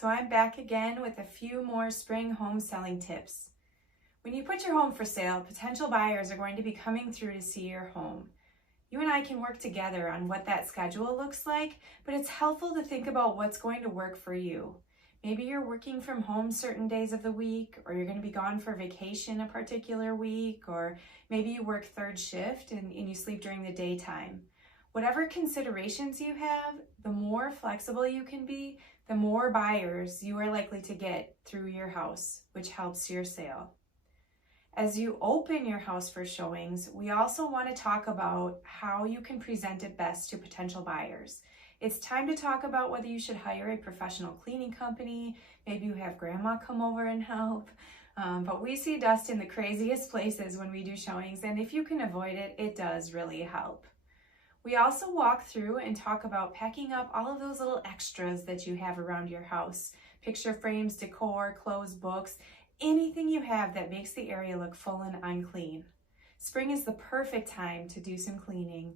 So I'm back again with a few more spring home selling tips. When you put your home for sale, potential buyers are going to be coming through to see your home. You and I can work together on what that schedule looks like, but it's helpful to think about what's going to work for you. Maybe you're working from home certain days of the week, or you're going to be gone for vacation a particular week, or maybe you work third shift and you sleep during the daytime. Whatever considerations you have, the more flexible you can be, the more buyers you are likely to get through your house, which helps your sale. As you open your house for showings, we also want to talk about how you can present it best to potential buyers. It's time to talk about whether you should hire a professional cleaning company. Maybe you have grandma come over and help. But we see dust in the craziest places when we do showings, and if you can avoid it, it does really help. We also walk through and talk about packing up all of those little extras that you have around your house. Picture frames, decor, clothes, books, anything you have that makes the area look full and unclean. Spring is the perfect time to do some cleaning.